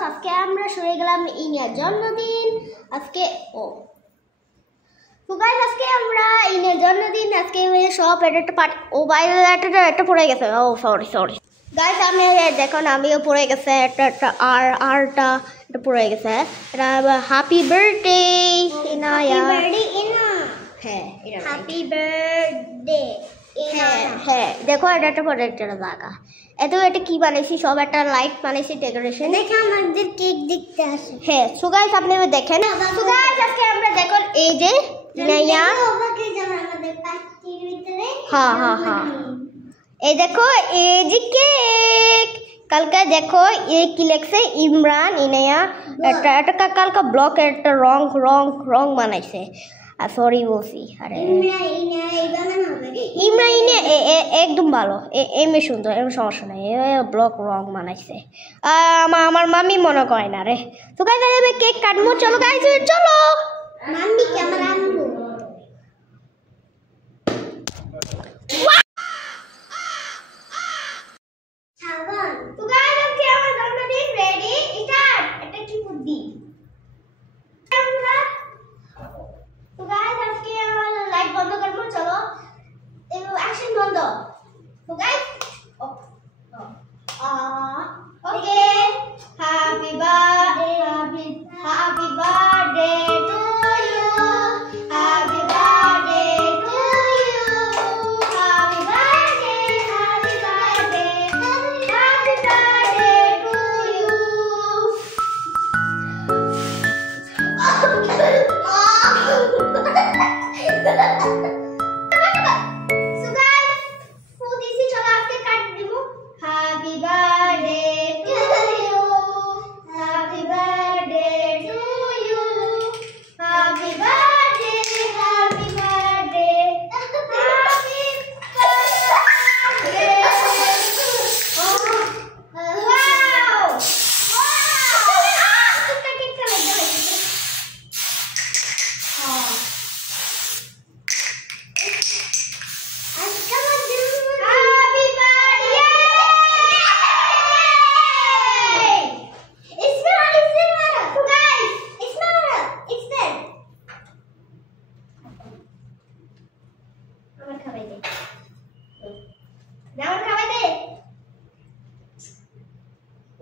আজকে আমরা শুরু গেলাম ইনিয়ার জন্মদিন আজকে তো গাইস আজকে আমরা ইনিয়ার জন্মদিন আজকে সব একটা পার্ট বাইরে একটা পড়ে গেছে সরি গাইস আমি দেখুন আমিও পড়ে গেছে একটা আরটা এটা পড়ে গেছে এটা হ্যাপি বার্থডে ইনায়া হ্যাঁ হ্যাপি বার্থডে হ্যাঁ দেখো এটা পড়ে একটা জায়গা এটা কি বানাইছি সব একটা লাইট বানাইছি ডেকোরেশন দেখে আমাদের কেক দেখতে আসে হ্যাঁ সো গাইস আপনি দেখেন সো গাইস আজকে আমরা দেখুন এই যে নয়া ওকে যেমন আমাদের পার্টির ভিতরে হ্যাঁ এই দেখো এই যে কেক কালকে দেখো এই কি লিখছে ইমরান ইনায়া একটা কালকে ব্লক একটা রং বানাইছে সরি বলছি আরে ইমরান একদম ভালো এমনি সুন্দর এমনি সমস্যা নাই ব্লক রং বানাইছে আমার মামি মনে করে না রে তো গাইস আমি কেক কাটবো চলো গাইস চলো মাম্মি কি আমার আম্মু সাবান তো গাইস আজকে আমার জন্মদিন রেডি স্টার্ট এটা কি বুদ্ধি তো গাইস আজকে আমরা লাইট বন্ধ করব চলো অ্যাকশন বন্ধ তো guys okay happy birthday to you happy birthday to you happy birthday to you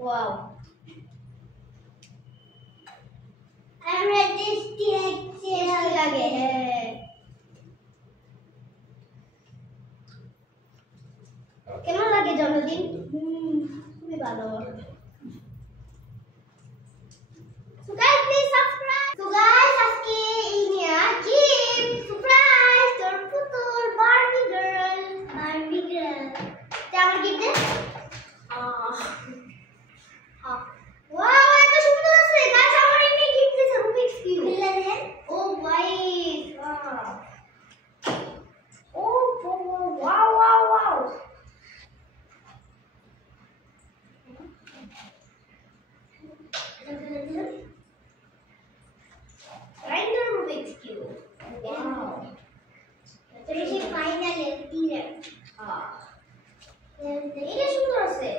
Wow. I'm ready to lage hai. কেমন লাগে জন্মদিন? খুবই ভালো। So guys, please subscribe. So guys, আজকে ইনিয়া gift surprise তোর পুতুল Barbie girl. আমার gift দে? Wow, এত সুন্দর আছে গাছ আমার এমনি গিফট দিয়েছে রুবিক্স কিউব খুলে দেখেন ও ভাই ও ওয়াও রাইট না রুবিক্স কিউব ওয়াও তো এই ফাইনাল এর এটা সুন্দর আছে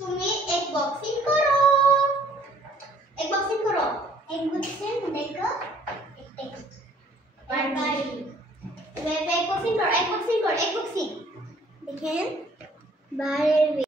তুমি एक बॉक्सिंग करो देखो एक बॉक्सिंग करो देखें बाय